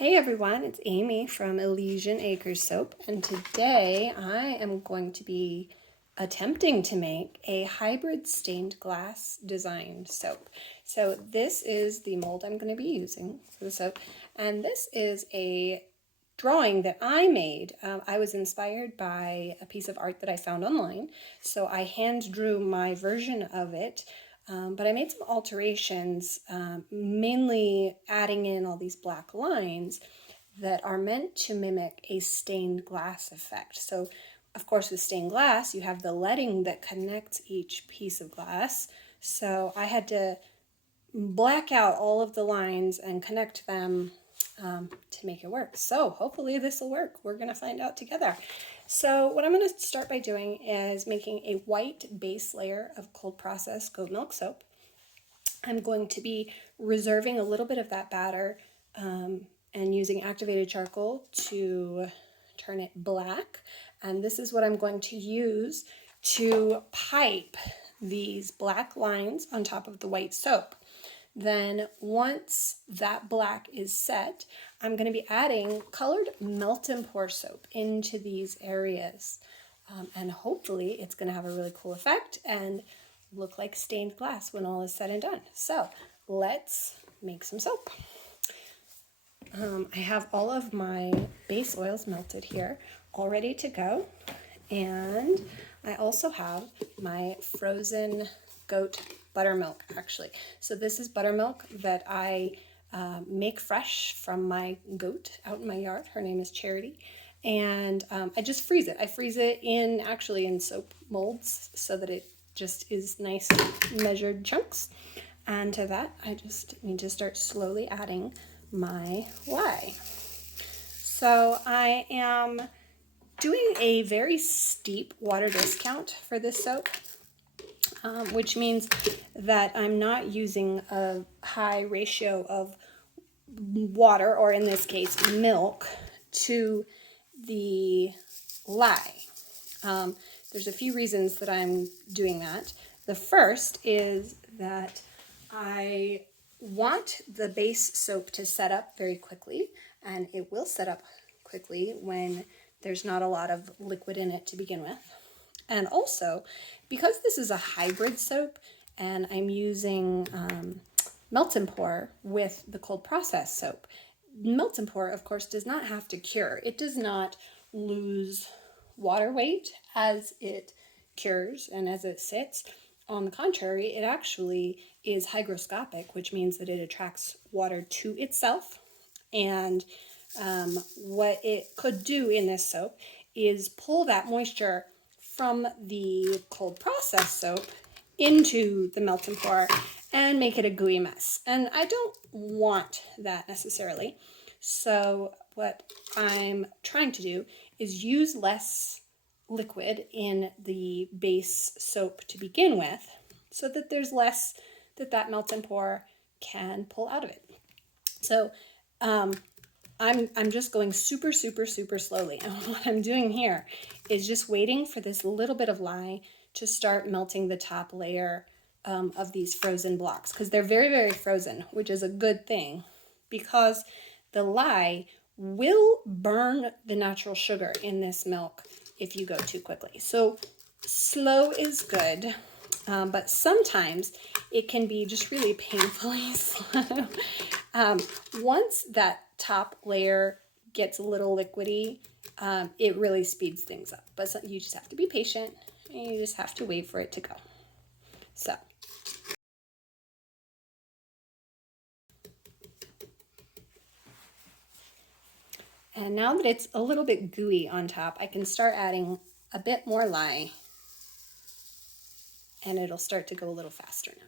Hey everyone, it's Amy from Elysian Acres Soap, and today I am going to be attempting to make a hybrid stained glass designed soap. So this is the mold I'm going to be using for the soap, and this is a drawing that I made. I was inspired by a piece of art that I found online, so I hand drew my version of it. But I made some alterations, mainly adding in all these black lines that are meant to mimic a stained glass effect. So, of course, with stained glass, you have the leading that connects each piece of glass. So I had to black out all of the lines and connect them to make it work. So hopefully this will work. We're going to find out together. So what I'm going to start by doing is making a white base layer of cold processed goat milk soap. I'm going to be reserving a little bit of that batter and using activated charcoal to turn it black. And this is what I'm going to use to pipe these black lines on top of the white soap. Then once that black is set, I'm going to be adding colored melt and pour soap into these areas. And hopefully it's going to have a really cool effect and look like stained glass when all is said and done. So let's make some soap. I have all of my base oils melted here, all ready to go. And I also have my frozen goat buttermilk, actually. So this is buttermilk that I make fresh from my goat out in my yard. Her name is Charity. And I just freeze it. I freeze it actually in soap molds so that it just is nice measured chunks. And to that, I just need to start slowly adding my lye. So I am doing a very steep water discount for this soap, which means that I'm not using a high ratio of water, or in this case, milk, to the lye. There's a few reasons that I'm doing that. The first is that I want the base soap to set up very quickly, and it will set up quickly when there's not a lot of liquid in it to begin with. And also, because this is a hybrid soap and I'm using melt and pour with the cold process soap, melt and pour, of course, does not have to cure. It does not lose water weight as it cures and as it sits. On the contrary, it actually is hygroscopic, which means that it attracts water to itself. And what it could do in this soap is pull that moisture from the cold process soap into the melt and pour and make it a gooey mess. And I don't want that necessarily. So what I'm trying to do is use less liquid in the base soap to begin with, so that there's less that melt and pour can pull out of it. So I'm just going super slowly. And what I'm doing here is just waiting for this little bit of lye to start melting the top layer of these frozen blocks, because they're very frozen, which is a good thing, because the lye will burn the natural sugar in this milk if you go too quickly. So slow is good, but sometimes it can be just really painfully slow. Once that top layer gets a little liquidy, it really speeds things up. But you just have to be patient, and you just have to wait for it to go. So. And now that it's a little bit gooey on top, I can start adding a bit more lye, and it'll start to go a little faster now.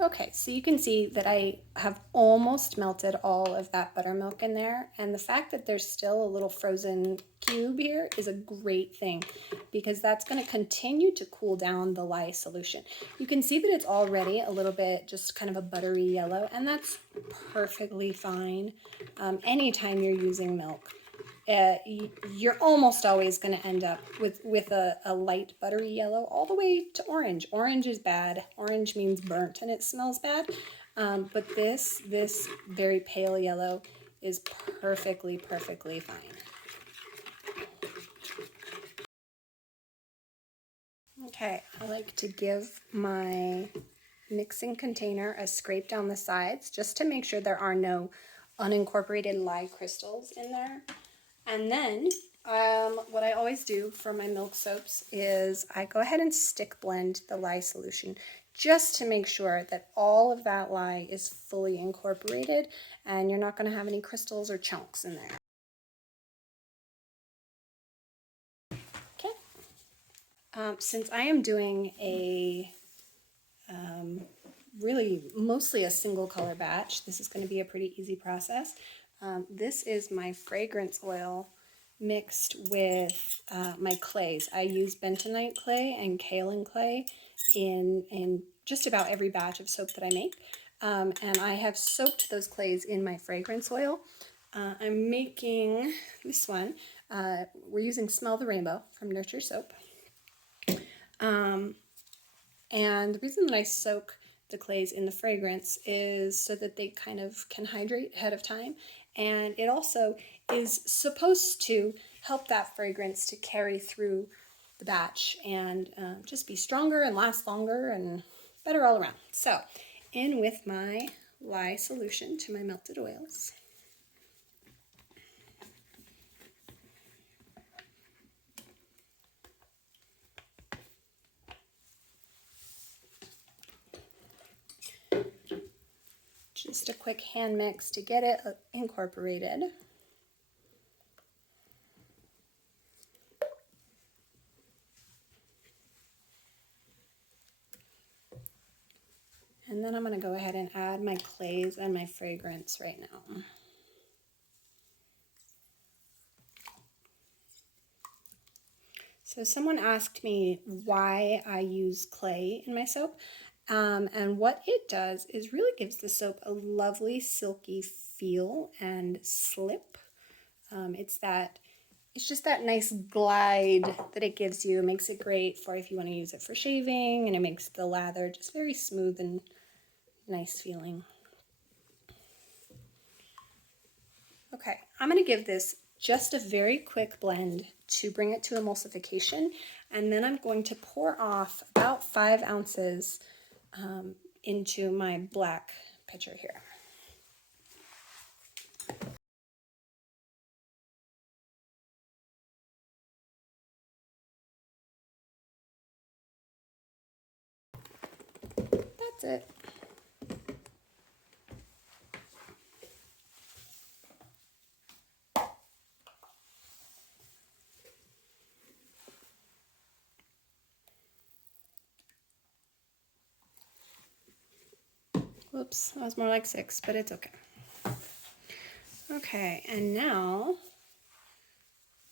Okay, so you can see that I have almost melted all of that buttermilk in there, and the fact that there's still a little frozen cube here is a great thing because that's going to continue to cool down the lye solution. You can see that it's already a little bit just kind of a buttery yellow, and that's perfectly fine anytime you're using milk. You're almost always going to end up with a light buttery yellow all the way to orange. Orange is bad. Orange means burnt and it smells bad. But this very pale yellow is perfectly fine. Okay, I like to give my mixing container a scrape down the sides just to make sure there are no unincorporated lye crystals in there. And then what I always do for my milk soaps is I go ahead and stick blend the lye solution just to make sure that all of that lye is fully incorporated and you're not going to have any crystals or chunks in there. Okay. Since I am doing a really mostly a single color batch, this is going to be a pretty easy process. This is my fragrance oil mixed with my clays. I use bentonite clay and kaolin clay in just about every batch of soap that I make. And I have soaked those clays in my fragrance oil. I'm making this one. We're using Smell the Rainbow from Nurture Soap. And the reason that I soak the clays in the fragrance is so that they kind of can hydrate ahead of time. And it also is supposed to help that fragrance to carry through the batch and just be stronger and last longer and better all around. So in with my lye solution to my melted oils. Just a quick hand mix to get it incorporated. And then I'm going to go ahead and add my clays and my fragrance right now. So someone asked me why I use clay in my soap, and what it does is really gives the soap a lovely silky feel and slip. It's just that nice glide that it gives you. It makes it great for if you want to use it for shaving, and it makes the lather just very smooth and nice feeling. Okay, I'm going to give this just a very quick blend to bring it to emulsification, and then I'm going to pour off about 5 ounces into my black pitcher here. That's it. Whoops, that was more like 6, but it's okay. Okay, and now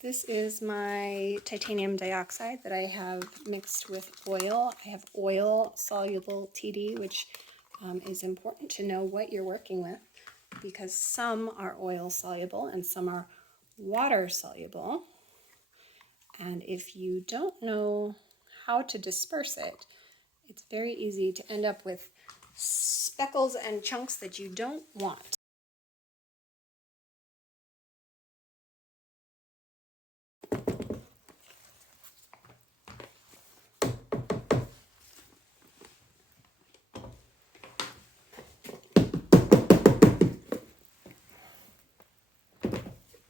this is my titanium dioxide that I have mixed with oil. I have oil soluble TD, which is important to know what you're working with because some are oil soluble and some are water soluble. And if you don't know how to disperse it, it's very easy to end up with speckles and chunks that you don't want.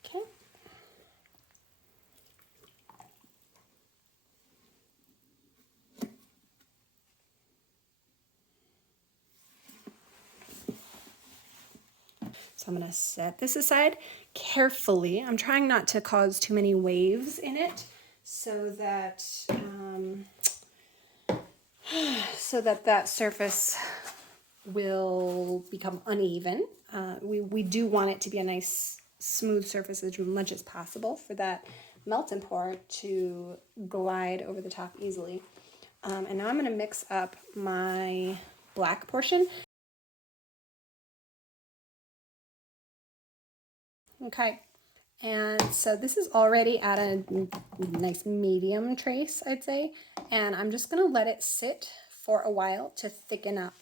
Okay. So I'm going to set this aside carefully. I'm trying not to cause too many waves in it so that that surface will become uneven. We do want it to be a nice smooth surface as much as possible for that melt and pour to glide over the top easily. And now I'm going to mix up my black portion. Okay, and so this is already at a nice medium trace, I'd say, and I'm just going to let it sit for a while to thicken up.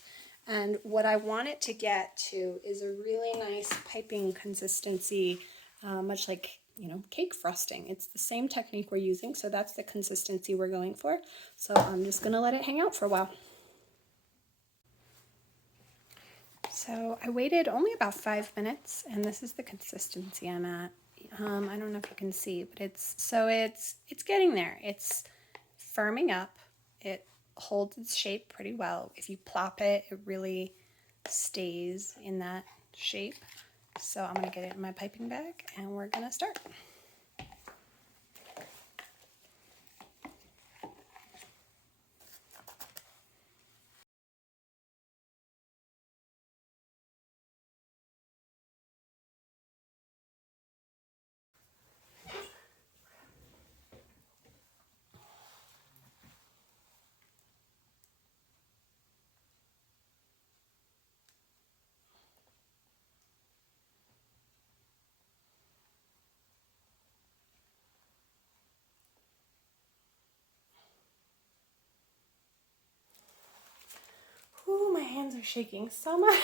And what I want it to get to is a really nice piping consistency, much like, you know, cake frosting. It's the same technique we're using, so that's the consistency we're going for. So I'm just going to let it hang out for a while. So I waited only about 5 minutes, and this is the consistency I'm at. I don't know if you can see, but it's getting there. It's firming up. It holds its shape pretty well. If you plop it, it really stays in that shape. So I'm going to get it in my piping bag, and we're going to start. Ooh, my hands are shaking so much.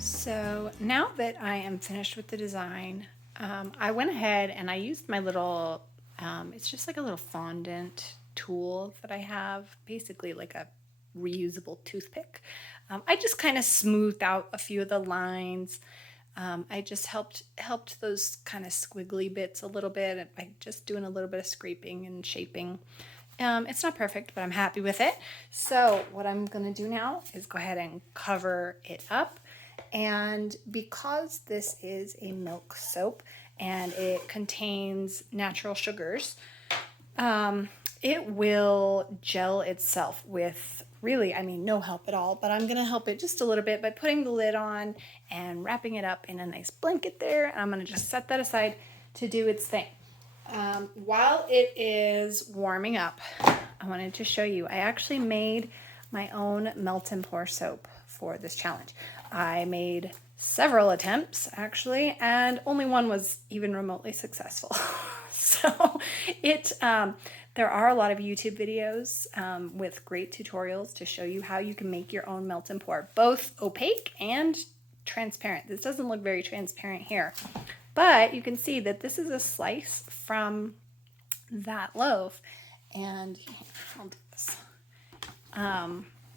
So now that I am finished with the design, I went ahead and I used my little, it's just like a little fondant tool that I have, basically like a reusable toothpick. I just kind of smoothed out a few of the lines. I just helped those kind of squiggly bits a little bit by just doing a little bit of scraping and shaping. It's not perfect, but I'm happy with it. So what I'm going to do now is go ahead and cover it up. And because this is a milk soap and it contains natural sugars, it will gel itself with really, I mean, no help at all, but I'm going to help it just a little bit by putting the lid on and wrapping it up in a nice blanket there. And I'm going to just set that aside to do its thing. While it is warming up, I wanted to show you, I actually made my own melt and pour soap for this challenge. I made several attempts actually, and only one was even remotely successful. So there are a lot of YouTube videos with great tutorials to show you how you can make your own melt and pour, both opaque and transparent. This doesn't look very transparent here, but you can see that this is a slice from that loaf, and I'll do this.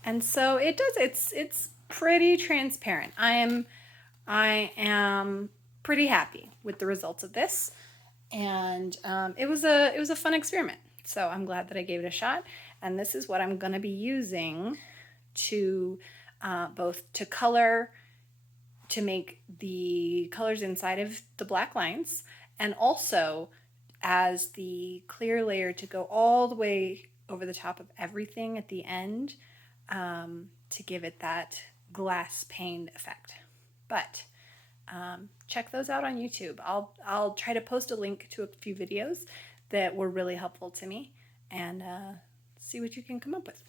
And so it does, it's pretty transparent. I am pretty happy with the results of this, and it was a fun experiment. So I'm glad that I gave it a shot, and this is what I'm going to be using to both to color, to make the colors inside of the black lines, and also as the clear layer to go all the way over the top of everything at the end, to give it that glass pane effect. But check those out on YouTube. I'll try to post a link to a few videos that were really helpful to me, and see what you can come up with.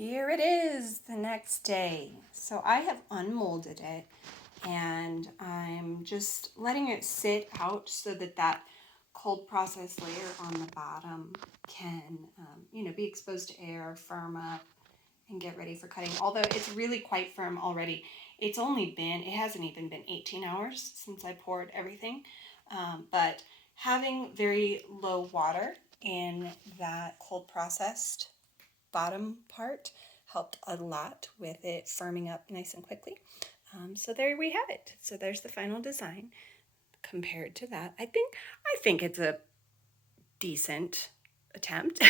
Here it is the next day. So I have unmolded it and I'm just letting it sit out so that that cold process layer on the bottom can, be exposed to air, firm up, and get ready for cutting. Although it's really quite firm already. It hasn't even been 18 hours since I poured everything. But having very low water in that cold processed bottom part helped a lot with it firming up nice and quickly. So there we have it. So there's the final design. Compared to that, I think it's a decent attempt.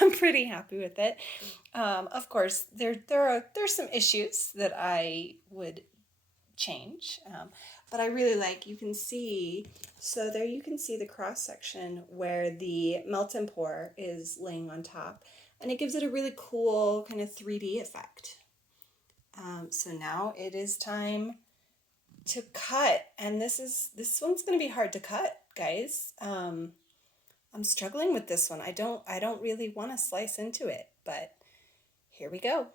I'm pretty happy with it. Of course, there's some issues that I would change, but I really like. You can see, so there you can see the cross section where the melt and pour is laying on top, and it gives it a really cool kind of 3D effect. So now it is time to cut, and this one's going to be hard to cut, guys. I'm struggling with this one. I don't really want to slice into it, but here we go.